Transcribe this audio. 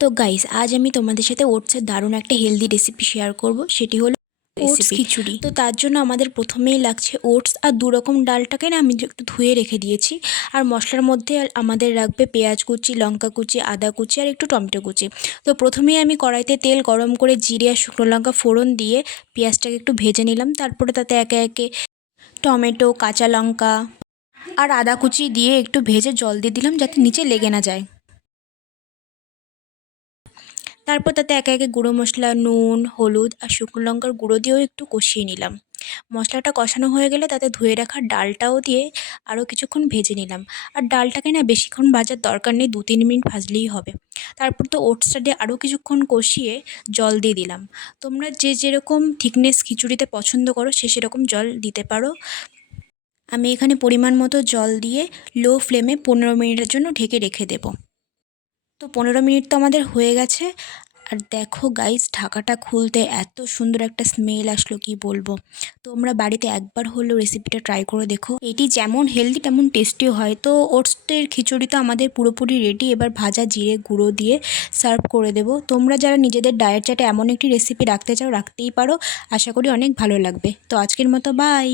তো গাইস, আজ আমি তোমাদের সাথে ওটসের দারুণ একটা হেলদি রেসিপি শেয়ার করব। সেটি হলো ওটস খিচুড়ি। তো তার জন্য আমাদের প্রথমেই লাগছে ওটস আর 2 রকম ডালটাকে না আমি একটু ধুয়ে রেখে দিয়েছি। আর মশলার মধ্যে আমাদের রাখবে পেঁয়াজ কুচি, লঙ্কা কুচি, আদা কুচি আর একটু টমেটো কুচি। তো প্রথমেই আমি কড়াইতে তেল গরম করে জিরে আর শুকনো লঙ্কা ফোড়ন দিয়ে পেঁয়াজটাকে একটু ভেজে নিলাম। তারপরে তাতে একে একে টমেটো, কাঁচা লঙ্কা আর আদা কুচি দিয়ে একটু ভেজে জল দিয়ে দিলাম যাতে নিচে লেগে না যায়। তারপর তাতে একে একে গুঁড়ো মশলা, নুন, হলুদ আর শুকনো লঙ্কার গুঁড়ো দিয়েও একটু কষিয়ে নিলাম। মশলাটা কষানো হয়ে গেলে তাতে ধুয়ে রাখা ডালটাও দিয়ে আরও কিছুক্ষণ ভেজে নিলাম। আর ডালটাকে না বেশিক্ষণ ভাজার দরকার নেই, 2-3 মিনিট ভাজলেই হবে। তারপর তো ওটসটা দিয়ে আরও কিছুক্ষণ কষিয়ে জল দিয়ে দিলাম। তোমরা যে যেরকম থিকনেস খিচুড়িতে পছন্দ করো সে সেরকম জল দিতে পারো। আমি এখানে পরিমাণ মতো জল দিয়ে লো ফ্লেমে 15 মিনিটের জন্য ঢেকে রেখে দেবো। তো 15 মিনিট তো আমাদের হয়ে গেছে। আর দেখো গাইস, ঢাকাটা খুলতে এত সুন্দর একটা স্মেল আসলো, কি বলবো। তোমরা বাড়িতে একবার হলেও রেসিপিটা ট্রাই করে দেখো। এটি যেমন হেলদি তেমন টেস্টিও হয়। তো ওটসের খিচুড়ি তো আমাদের পুরোপুরি রেডি। এবার ভাজা জিরে গুঁড়ো দিয়ে সার্ভ করে দেবো। তোমরা যারা নিজেদের ডায়েট চার্টে এমন একটি রেসিপি রাখতে চাও রাখতেই পারো। আশা করি অনেক ভালো লাগবে। তো আজকের মতো বাই।